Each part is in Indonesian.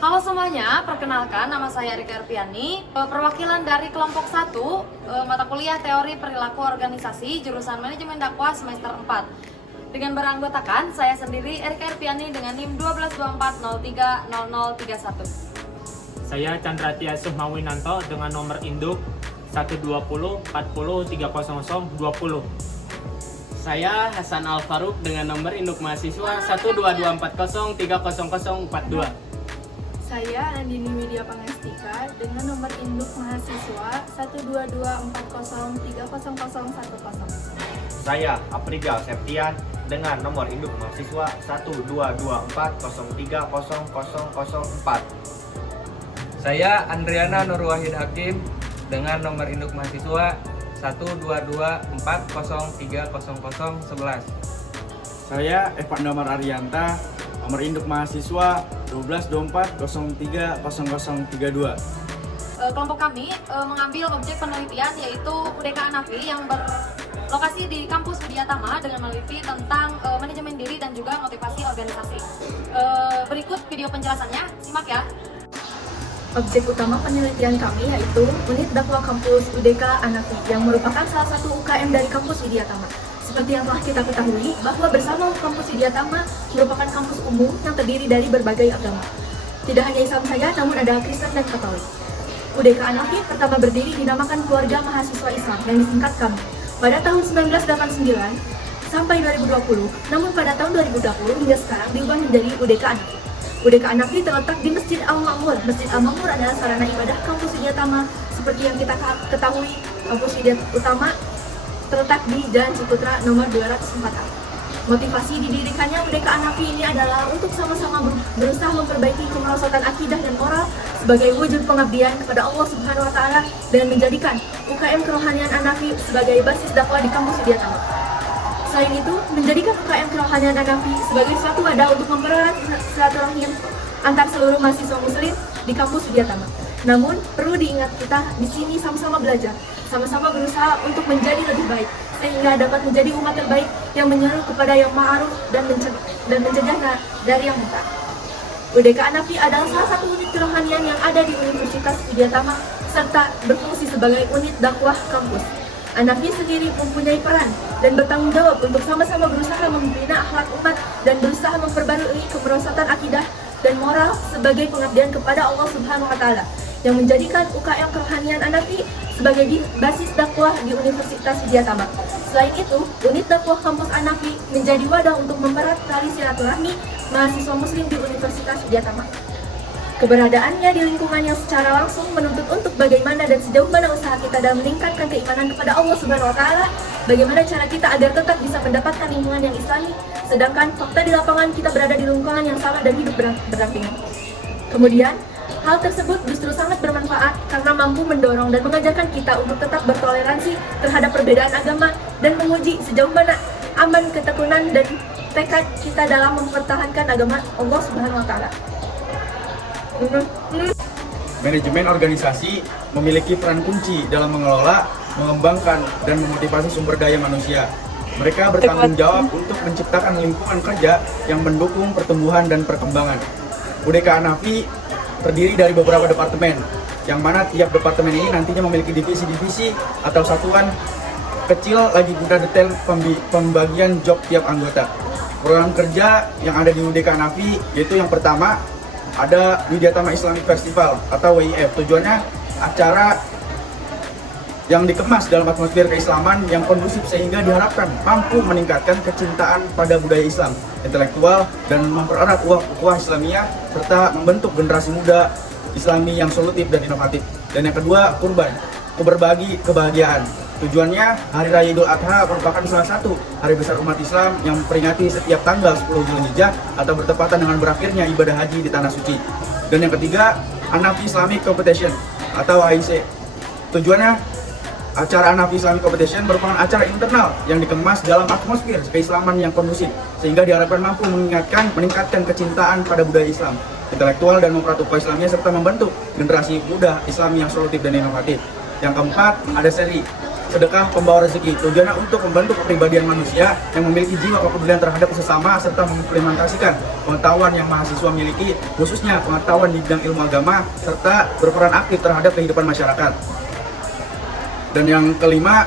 Halo semuanya, perkenalkan nama saya Erika Erpiani, perwakilan dari kelompok 1, mata kuliah Teori Perilaku Organisasi, jurusan Manajemen Dakwah semester 4. Dengan beranggotakan, saya sendiri Erika Erpiani dengan NIM 1224030031. Saya Chandra Tiasuh Mawinanto dengan nomor induk 120 40 300 20. Saya Hasan Al Faruq dengan nomor induk mahasiswa 12240 30042. Saya Andini Widya Pangestika dengan nomor induk mahasiswa 12240300110. Saya Aprijal Septian dengan nomor induk mahasiswa 12240300004. Saya Andriana Nurwahid Hakim dengan nomor induk mahasiswa 12240300011. Saya Evan Damar Arianta, nomor induk mahasiswa 1224030032. Kelompok kami mengambil objek penelitian yaitu UDK Anafi yang berlokasi di kampus Widyatama dengan meneliti tentang manajemen diri dan juga motivasi organisasi. Berikut video penjelasannya, simak ya. Objek utama penelitian kami yaitu unit dakwah kampus UDK Anafi yang merupakan salah satu UKM dari kampus Widyatama. Seperti yang telah kita ketahui bahwa bersama kampus Widyatama merupakan kampus umum yang terdiri dari berbagai agama. Tidak hanya Islam saja, namun ada Kristen dan Katolik. UDK Anafi pertama berdiri dinamakan Keluarga Mahasiswa Islam yang disingkat KAMI pada tahun 1989 sampai 2020. Namun pada tahun 2020 hingga sekarang diubah menjadi UDK Anafi. UDK Anafi terletak di Masjid Al-Ma'mur. Masjid Al-Ma'mur adalah sarana ibadah kampus Widyatama. Seperti yang kita ketahui, kampus Widyatama terletak di Jalan Ciputra nomor 204A. Motivasi didirikannya UDK Anafi ini adalah untuk sama-sama berusaha memperbaiki kemerosotan akidah dan moral sebagai wujud pengabdian kepada Allah Subhanahu wa taala dan menjadikan UKM Kerohanian Anafi sebagai basis dakwah di kampus Widyatama. Selain itu, menjadikan UKM Kerohanian Anafi sebagai suatu wadah untuk mempererat silaturahim antar seluruh mahasiswa muslim di kampus Widyatama. Namun, perlu diingat kita di sini sama-sama belajar, sama-sama berusaha untuk menjadi lebih baik, sehingga dapat menjadi umat terbaik yang menyeru kepada yang ma'ruf dan mencegah dari yang munkar. UDK Anafi adalah salah satu unit kerohanian yang ada di Universitas Widyatama, serta berfungsi sebagai unit dakwah kampus. Anafi sendiri mempunyai peran dan bertanggung jawab untuk sama-sama berusaha membina akhlak umat dan berusaha memperbarui kemerosotan akidah dan moral sebagai pengabdian kepada Allah Subhanahu wa taala, yang menjadikan UKM Kerohanian Anafi sebagai basis dakwah di Universitas Widyatama. Selain itu, unit dakwah kampus Anafi menjadi wadah untuk mempererat tali silaturahmi mahasiswa muslim di Universitas Widyatama. Keberadaannya di lingkungan yang secara langsung menuntut untuk bagaimana dan sejauh mana usaha kita dalam meningkatkan keimanan kepada Allah Subhanahu wa taala, bagaimana cara kita agar tetap bisa mendapatkan lingkungan yang islami, sedangkan fakta di lapangan kita berada di lingkungan yang salah dan hidup berdampingan. Kemudian, hal tersebut justru sangat bermanfaat karena mampu mendorong dan mengajarkan kita untuk tetap bertoleransi terhadap perbedaan agama dan menguji sejauh mana aman ketekunan dan tekad kita dalam mempertahankan agama Allah Subhanahu wa taala. Manajemen organisasi memiliki peran kunci dalam mengelola, mengembangkan, dan memotivasi sumber daya manusia. Mereka bertanggung jawab untuk menciptakan lingkungan kerja yang mendukung pertumbuhan dan perkembangan. UDK Anafi terdiri dari beberapa departemen, yang mana tiap departemen ini nantinya memiliki divisi-divisi atau satuan kecil lagi guna detail pembagian job tiap anggota. Program kerja yang ada di UDK Anafi yaitu yang pertama ada Widyatama Islamic Festival atau WIF. Tujuannya acara yang dikemas dalam atmosfer keislaman yang kondusif sehingga diharapkan mampu meningkatkan kecintaan pada budaya Islam, intelektual, dan mempererat ukhuwah Islamiyah serta membentuk generasi muda Islami yang solutif dan inovatif. Dan yang kedua, kurban, berbagi kebahagiaan. Tujuannya, Hari Raya Idul Adha merupakan salah satu hari besar umat Islam yang memperingati setiap tanggal 10 Zulhijjah atau bertepatan dengan berakhirnya ibadah haji di Tanah Suci. Dan yang ketiga, Anafi Islamic Competition atau AIC. Tujuannya, acara Anafi Islamic Competition merupakan acara internal yang dikemas dalam atmosfer keislaman yang kondusif sehingga diharapkan mampu meningkatkan kecintaan pada budaya Islam, intelektual, dan mempererat ukhuwah Islamiyah serta membentuk generasi muda Islami yang solutif dan inovatif. Yang keempat, ada seri sedekah pembawa rezeki. Tujuannya untuk membantu kepribadian manusia yang memiliki jiwa kepedulian terhadap sesama serta mengimplementasikan pengetahuan yang mahasiswa miliki, khususnya pengetahuan di bidang ilmu agama serta berperan aktif terhadap kehidupan masyarakat. Dan yang kelima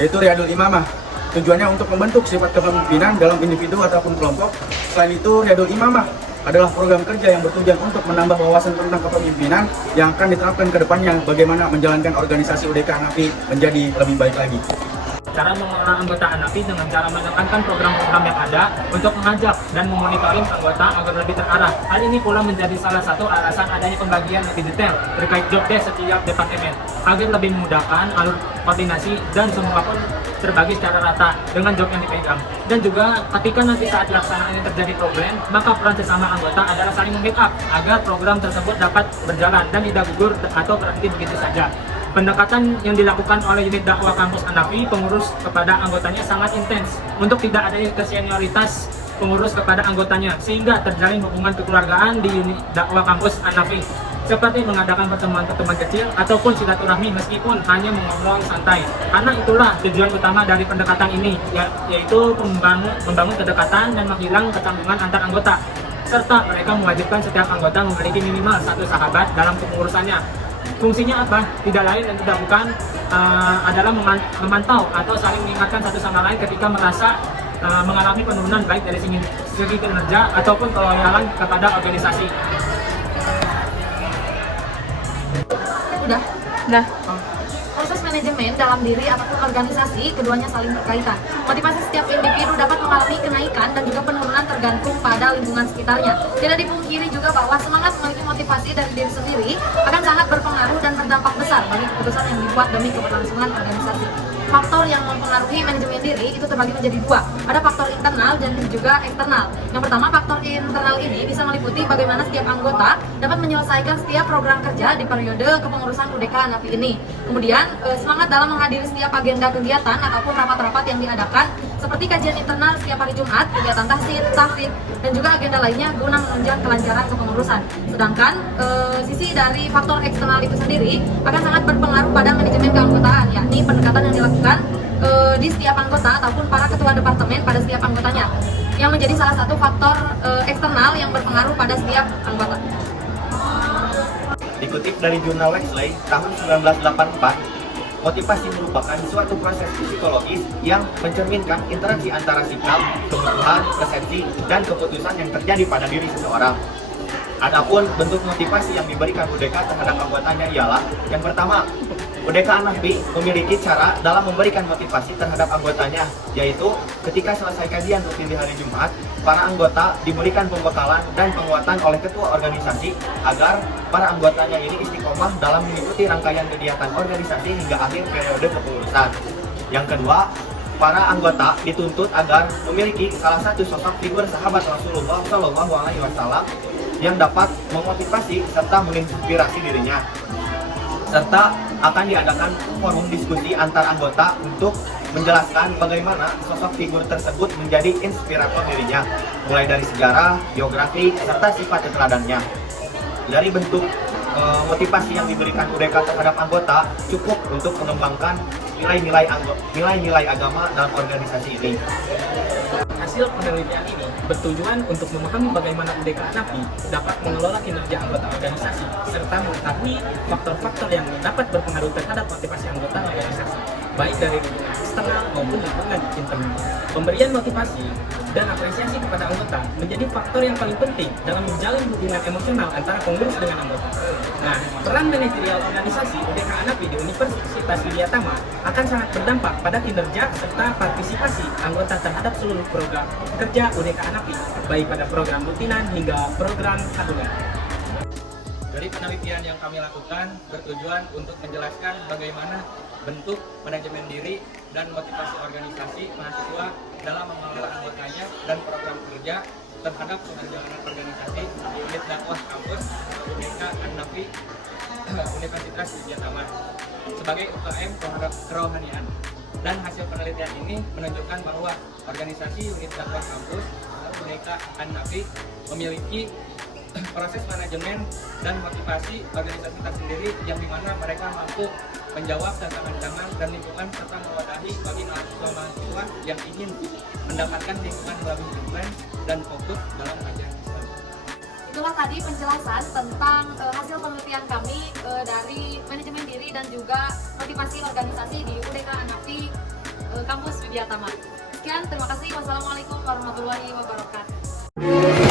yaitu Riyadul Imamah. Tujuannya untuk membentuk sifat kepemimpinan dalam individu ataupun kelompok. Selain itu, Riyadul Imamah adalah program kerja yang bertujuan untuk menambah wawasan tentang kepemimpinan yang akan diterapkan ke depannya bagaimana menjalankan organisasi UDK Hanafi menjadi lebih baik lagi. Cara mengelola anggota Hanafi dengan cara menekankan program-program yang ada untuk mengajak dan memonitoring anggota agar lebih terarah. Hal ini pula menjadi salah satu alasan adanya pembagian lebih detail terkait job desk setiap departemen agar lebih memudahkan alur koordinasi dan semua pun terbagi secara rata dengan job yang dipegang. Dan juga ketika nanti saat pelaksanaan terjadi problem, maka peran sesama anggota adalah saling membackup agar program tersebut dapat berjalan dan tidak gugur atau berhenti begitu saja. Pendekatan yang dilakukan oleh unit dakwah kampus Hanafi pengurus kepada anggotanya sangat intens untuk tidak adanya kesenioritas pengurus kepada anggotanya sehingga terjalin hubungan kekeluargaan di unit dakwah kampus Hanafi seperti mengadakan pertemuan-pertemuan kecil ataupun silaturahmi meskipun hanya mengobrol santai. Karena itulah tujuan utama dari pendekatan ini yaitu membangun kedekatan dan menghilang kecanggungan antar anggota serta mereka mewajibkan setiap anggota memiliki minimal satu sahabat dalam kepengurusannya. Fungsinya apa? Tidak lain dan tidak bukan adalah memantau atau saling mengingatkan satu sama lain ketika merasa mengalami penurunan baik dari segi kinerja ataupun keloyalan kepada organisasi. Udah. Proses manajemen dalam diri ataupun organisasi keduanya saling berkaitan. Motivasi setiap individu dapat mengalami kenaikan dan juga penurunan tergantung pada lingkungan sekitarnya. Tidak dipungkiri juga bahwa semangat memiliki motivasi dari diri sendiri akan sangat berpengaruh dan berdampak besar bagi keputusan yang dibuat demi keberlangsungan organisasi. Faktor yang mempengaruhi manajemen diri itu terbagi menjadi dua. Ada faktor internal dan juga eksternal. Yang pertama, faktor internal ini bisa meliputi bagaimana setiap anggota dapat menyelesaikan setiap program kerja di periode kepengurusan UDK Hanafi ini. Kemudian, semangat dalam menghadiri setiap agenda kegiatan ataupun rapat-rapat yang diadakan seperti kajian internal setiap hari Jumat, kegiatan tahfidz, dan juga agenda lainnya guna menunjang kelancaran kepengurusan. Sedangkan sisi dari faktor eksternal itu sendiri akan sangat berpengaruh pada manajemen keanggotaan, yakni pendekatan yang dilakukan di setiap anggota ataupun para ketua departemen pada setiap anggotanya, yang menjadi salah satu faktor eksternal yang berpengaruh pada setiap anggota. Dikutip dari jurnal Wexley tahun 1984, motivasi merupakan suatu proses psikologis yang mencerminkan interaksi antara sikap, kebutuhan, persepsi, dan keputusan yang terjadi pada diri seseorang. Adapun bentuk motivasi yang diberikan UDK terhadap anggotanya ialah yang pertama, UDK Hanafi memiliki cara dalam memberikan motivasi terhadap anggotanya, yaitu ketika selesai kajian rutin di hari Jumat, para anggota diberikan pembekalan dan penguatan oleh ketua organisasi agar para anggotanya ini istiqomah dalam mengikuti rangkaian kegiatan organisasi hingga akhir periode kepengurusan. Yang kedua, para anggota dituntut agar memiliki salah satu sosok figur sahabat Rasulullah SAW yang dapat memotivasi serta menginspirasi dirinya, serta akan diadakan forum diskusi antar anggota untuk menjelaskan bagaimana sosok figur tersebut menjadi inspirator dirinya, mulai dari sejarah, geografi, serta sifat teladannya. Dari bentuk motivasi yang diberikan UDK terhadap anggota cukup untuk mengembangkan nilai-nilai agama dalam organisasi ini. Hasil penelitian ini bertujuan untuk memahami bagaimana UDK Hanafi dapat mengelola kinerja anggota organisasi serta mengetahui faktor-faktor yang dapat berpengaruh terhadap motivasi anggota organisasi, baik dari lingkungan eksternal maupun lingkungan internal. Pemberian motivasi dan apresiasi kepada anggota menjadi faktor yang paling penting dalam menjalin hubungan emosional antara pengurus dengan anggota. Nah, peran manajerial organisasi UDK Hanafi di Universitas Widyatama akan sangat berdampak pada kinerja serta partisipasi anggota terhadap seluruh program kerja UDK Hanafi, baik pada program rutinan hingga program tahunan. Dari penelitian yang kami lakukan bertujuan untuk menjelaskan bagaimana bentuk manajemen diri dan motivasi organisasi mahasiswa dalam mengelola anggotanya dan program kerja terhadap pengembangan organisasi di unit dakwah kampus UDK Hanafi Universitas Widyatama sebagai UKM kerohanian. Dan hasil penelitian ini menunjukkan bahwa organisasi unit dakwah kampus UDK Hanafi memiliki proses manajemen dan motivasi organisasi tersendiri yang dimana mereka mampu menjawab tantangan zaman dan lingkungan serta mewadahi bagi mahasiswa-mahasiswa yang ingin mendapatkan lingkungan lebih intens dan fokus dalam kajian Islam. Itulah tadi penjelasan tentang hasil penelitian kami dari manajemen diri dan juga motivasi organisasi di UDK Hanafi Kampus Widyatama. Sekian, terima kasih. Wassalamualaikum warahmatullahi wabarakatuh.